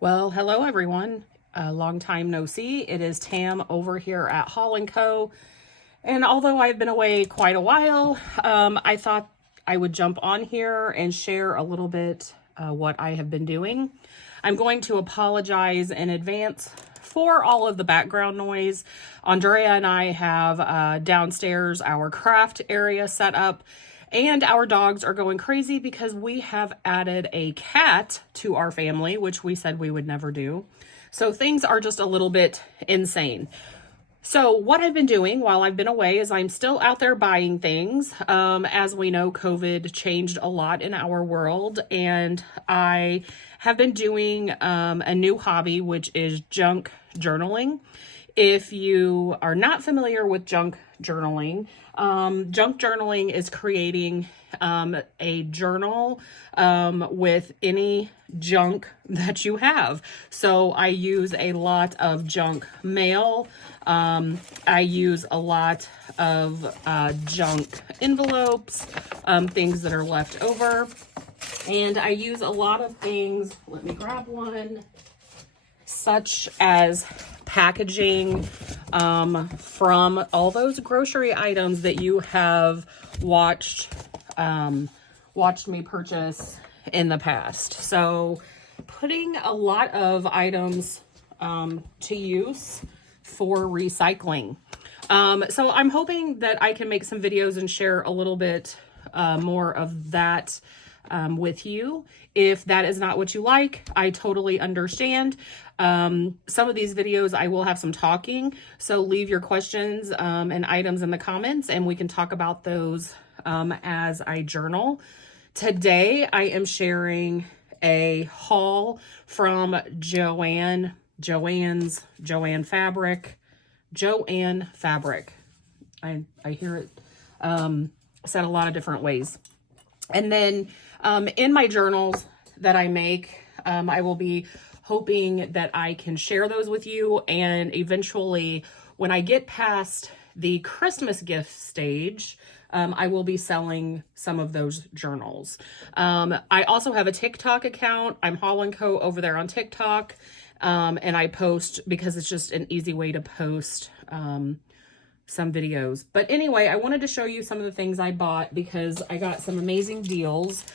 Well, hello everyone. Long time no see. It is Tam over here at Hall & Co. And although I've been away quite a while, I thought I would jump on here and share a little bit what I have been doing. I'm going to apologize in advance for all of the background noise. Andrea and I have downstairs our craft area set up, and our dogs are going crazy because we have added a cat to our family, which we said we would never do. So things are just a little bit insane. So what I've been doing while I've been away is I'm still out there buying things. As we know, COVID changed a lot in our world, and I have been doing a new hobby, which is junk journaling. If you are not familiar with junk journaling is creating a journal with any junk that you have. So I use a lot of junk mail. I use a lot of junk envelopes, things that are left over. And I use a lot of things, let me grab one, such as packaging from all those grocery items that you have watched me purchase in the past. So putting a lot of items to use for recycling. So I'm hoping that I can make some videos and share a little bit more of that with you. If that is not what you like, I totally understand. Some of these videos I will have some talking, so leave your questions and items in the comments and we can talk about those as I journal. Today I am sharing a haul from Joanne Fabric. I hear it said a lot of different ways. And then in my journals that I make, I will be hoping that I can share those with you. And eventually, when I get past the Christmas gift stage, I will be selling some of those journals. I also have a TikTok account. I'm Hall & Co. over there on TikTok. And I post because it's just an easy way to post some videos. But anyway, I wanted to show you some of the things I bought because I got some amazing deals.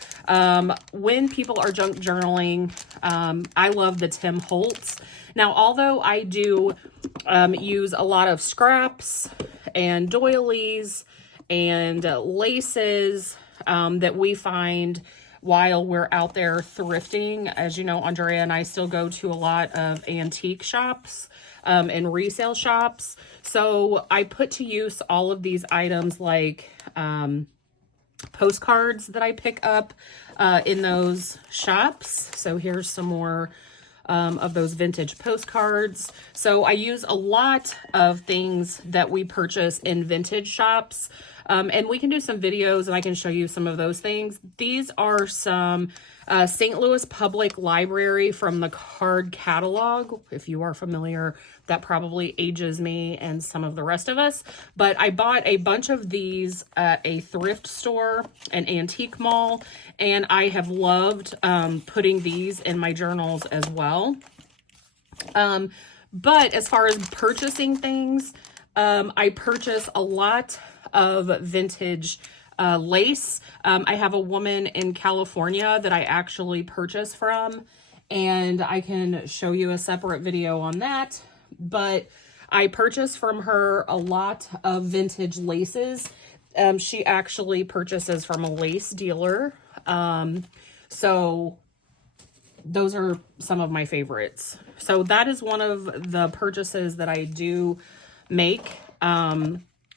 When people are junk journaling, I love the Tim Holtz. Now, although I do use a lot of scraps and doilies and laces that we find while we're out there thrifting. As you know, Andrea and I still go to a lot of antique shops and resale shops. So I put to use all of these items like postcards that I pick up in those shops. So here's some more of those vintage postcards. So I use a lot of things that we purchase in vintage shops. And we can do some videos and I can show you some of those things. These are some St. Louis Public Library from the card catalog. If you are familiar, that probably ages me and some of the rest of us. But I bought a bunch of these at a thrift store, an antique mall, and I have loved putting these in my journals as well. But as far as purchasing things, I purchase a lot of vintage lace. I have a woman in California that I actually purchase from, and I can show you a separate video on that. But I purchase from her a lot of vintage laces. She actually purchases from a lace dealer. So those are some of my favorites. So that is one of the purchases that I do make,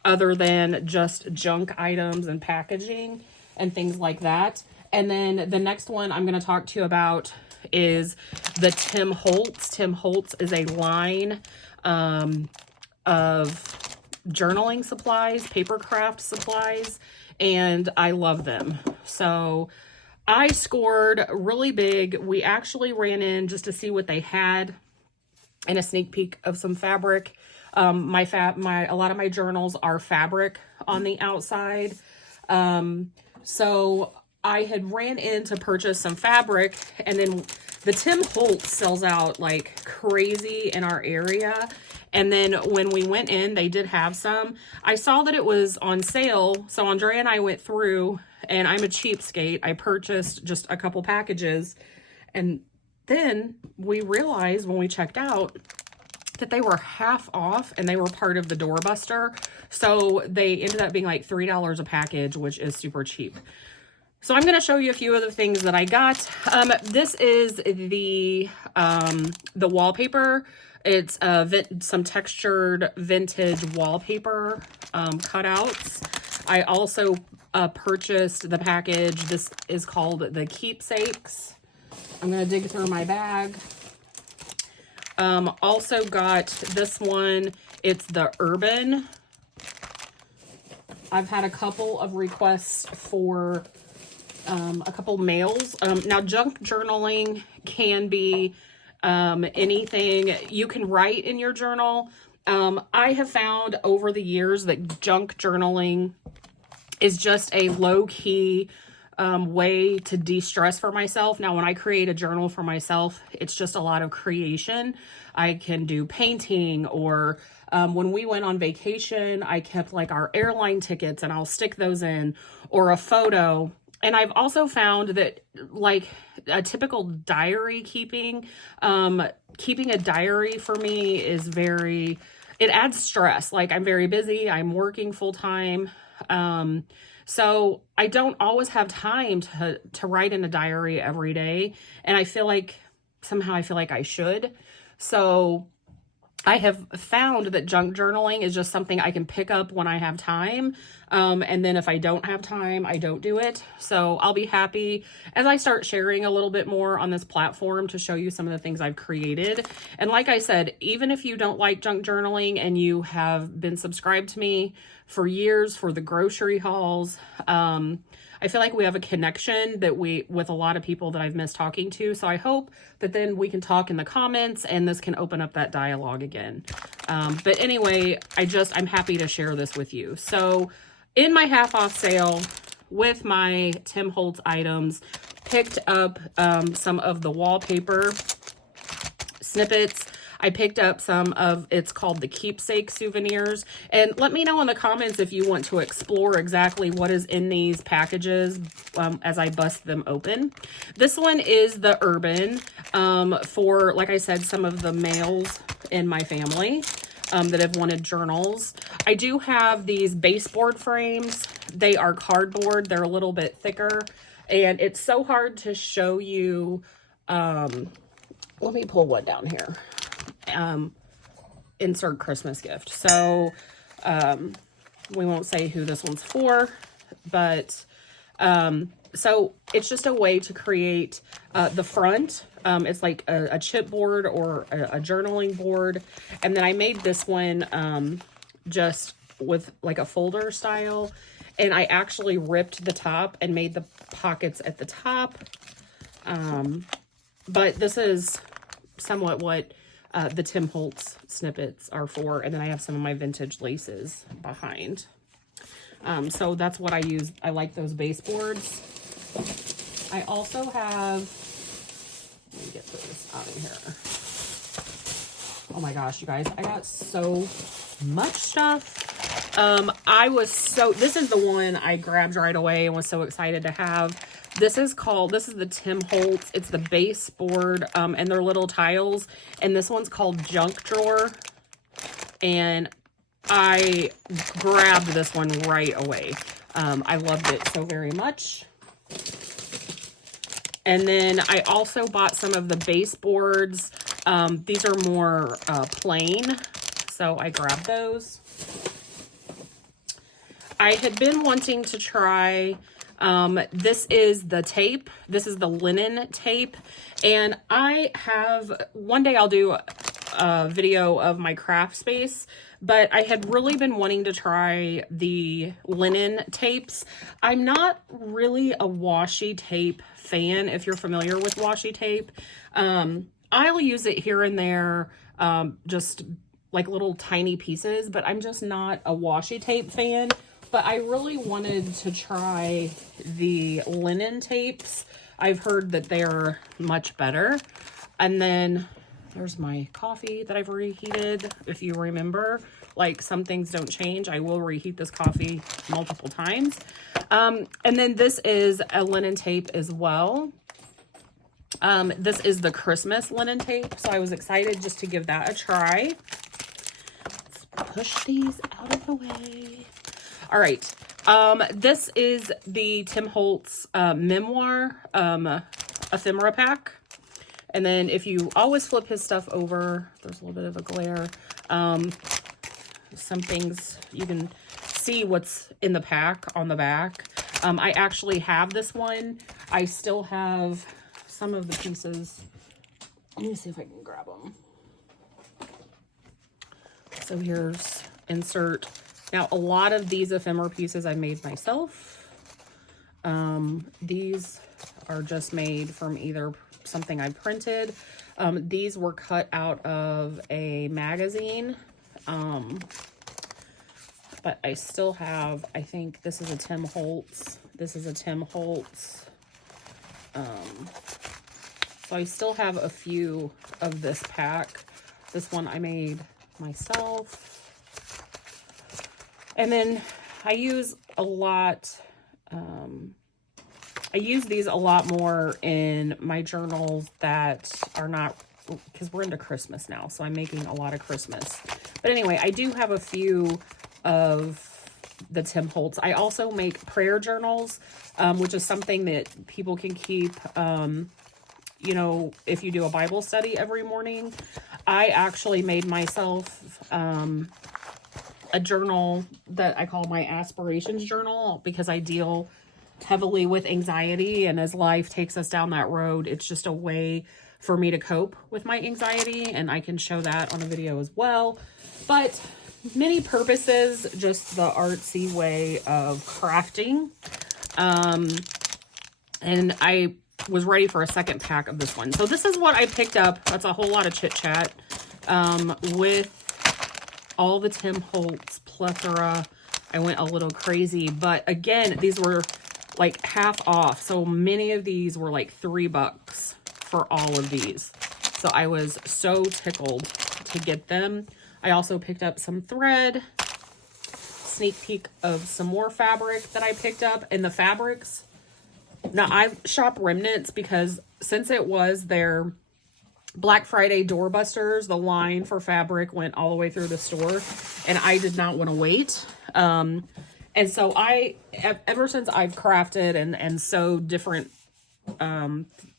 other than just junk items and packaging and things like that. And then the next one I'm going to talk to you about is the Tim Holtz. Tim Holtz is a line of journaling supplies, paper craft supplies, and I love them. So I scored really big. We actually ran in just to see what they had and a sneak peek of some fabric. A lot of my journals are fabric on the outside. So I had ran in to purchase some fabric, and then The Tim Holtz sells out like crazy in our area. And then when we went in, they did have some. I saw that it was on sale. So Andrea and I went through, and I'm a cheapskate. I purchased just a couple packages. And then we realized when we checked out that they were half off and they were part of the doorbuster. So they ended up being like $3 a package, which is super cheap. So I'm going to show you a few of the things that I got. This is the wallpaper. It's some textured vintage wallpaper cutouts. I also purchased the package. This is called the Keepsakes. I'm going to dig through my bag. Also got this one. It's the Urban. I've had a couple of requests for a couple mails. Now, junk journaling can be anything. You can write in your journal. I have found over the years that junk journaling is just a low-key way to de-stress for myself. Now, when I create a journal for myself, it's just a lot of creation. I can do painting, or when we went on vacation, I kept like our airline tickets and I'll stick those in, or a photo. And I've also found that like a typical diary keeping a diary for me is it adds stress. Like, I'm very busy, I'm working full time. So I don't always have time to write in a diary every day. And I feel like I should. So I have found that junk journaling is just something I can pick up when I have time. And then if I don't have time, I don't do it. So I'll be happy as I start sharing a little bit more on this platform to show you some of the things I've created. And like I said, even if you don't like junk journaling and you have been subscribed to me for years for the grocery hauls, I feel like we have a connection with a lot of people that I've missed talking to. So I hope that then we can talk in the comments and this can open up that dialogue again. But anyway, I'm happy to share this with you. So in my half off sale with my Tim Holtz items, picked up some of the wallpaper snippets. I picked up some of, it's called the Keepsake souvenirs. And let me know in the comments if you want to explore exactly what is in these packages as I bust them open. This one is the Urban for, like I said, some of the males in my family that have wanted journals. I do have these baseboard frames. They are cardboard. They're a little bit thicker. And it's so hard to show you. Let me pull one down here. Insert Christmas gift. So we won't say who this one's for, but so it's just a way to create the front. It's like a chipboard or a journaling board. And then I made this one just with like a folder style, and I actually ripped the top and made the pockets at the top. But this is somewhat what the Tim Holtz snippets are for. And then I have some of my vintage laces behind. So that's what I use. I like those baseboards. I also have, let me get this out of here. Oh my gosh, you guys, I got so much stuff. This is the one I grabbed right away and was so excited to have. This is the Tim Holtz. It's the baseboard, and they're little tiles. And this one's called Junk Drawer. And I grabbed this one right away. I loved it so very much. And then I also bought some of the baseboards. These are more plain, so I grabbed those. I had been wanting to try, this is the tape. This is the linen tape. And one day I'll do a video of my craft space, but I had really been wanting to try the linen tapes. I'm not really a washi tape fan, if you're familiar with washi tape. I'll use it here and there, just like little tiny pieces, but I'm just not a washi tape fan. But I really wanted to try the linen tapes. I've heard that they are much better. And then there's my coffee that I've reheated. If you remember, like, some things don't change. I will reheat this coffee multiple times. And then this is a linen tape as well. This is the Christmas linen tape, so I was excited just to give that a try. Let's push these out of the way. All right. This is the Tim Holtz Memoir ephemera pack. And then if you always flip his stuff over, there's a little bit of a glare. Some things you can see what's in the pack on the back. I actually have this one. I still have some of the pieces. Let me see if I can grab them. So here's insert. Now, a lot of these ephemera pieces I made myself. These are just made from either something I printed. These were cut out of a magazine. But I still have, I think this is a Tim Holtz. This is a Tim Holtz. So I still have a few of this pack. This one I made myself. And then I use a lot, I use these a lot more in my journals that are not, because we're into Christmas now, so I'm making a lot of Christmas. But anyway, I do have a few of the Tim Holtz. I also make prayer journals, which is something that people can keep, you know, if you do a Bible study every morning. I actually made myself a journal that I call my aspirations journal, because I deal heavily with anxiety, and as life takes us down that road, it's just a way for me to cope with my anxiety, and I can show that on a video as well. But many purposes, just the artsy way of crafting. And I was ready for a second pack of this one. So this is what I picked up. That's a whole lot of chit chat with all the Tim Holtz plethora. I went a little crazy, but again, these were like half off. So many of these were like $3 for all of these. So I was so tickled to get them. I also picked up some thread, sneak peek of some more fabric that I picked up. And the fabrics, now I shop Remnants because since it was their Black Friday doorbusters, the line for fabric went all the way through the store, and I did not want to wait. And so ever since I've crafted and sewed different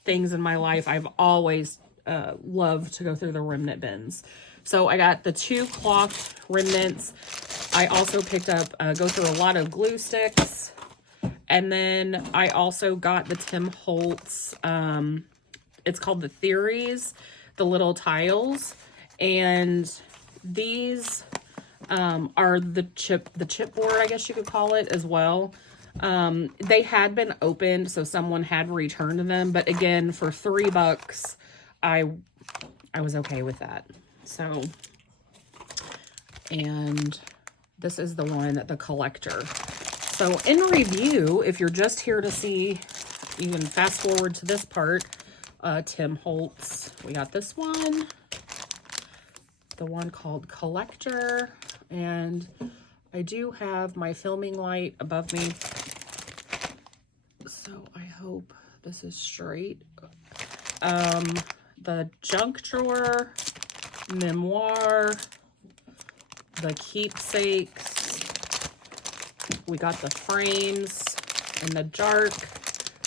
things in my life, I've always loved to go through the remnant bins. So I got the 2 cloth remnants. I also picked up, go through a lot of glue sticks. And then I also got the Tim Holtz, it's called the Theories, the little tiles. And these are the chipboard, I guess you could call it as well. They had been opened, so someone had returned them. But again, for $3, I was okay with that. So, and this is the one, the collector. So in review, if you're just here to see, you can fast forward to this part, Tim Holtz. We got this one, the one called Collector, and I do have my filming light above me, so I hope this is straight. The junk drawer, memoir, the keepsakes. We got the frames in the dark,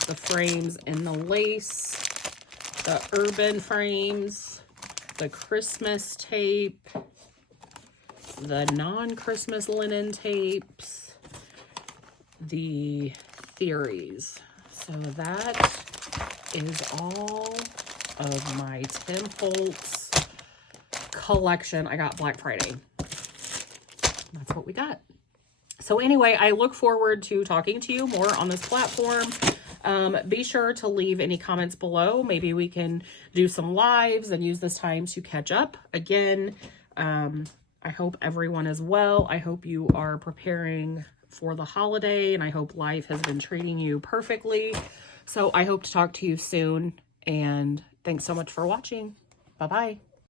the frames in the lace, the urban frames, the Christmas tape, the non-Christmas linen tapes, the Theories. So that is all of my Tim Holtz collection I got Black Friday. That's what we got. So anyway, I look forward to talking to you more on this platform. Be sure to leave any comments below. Maybe we can do some lives and use this time to catch up. Again, I hope everyone is well. I hope you are preparing for the holiday, and I hope life has been treating you perfectly. So I hope to talk to you soon, and thanks so much for watching. Bye-bye.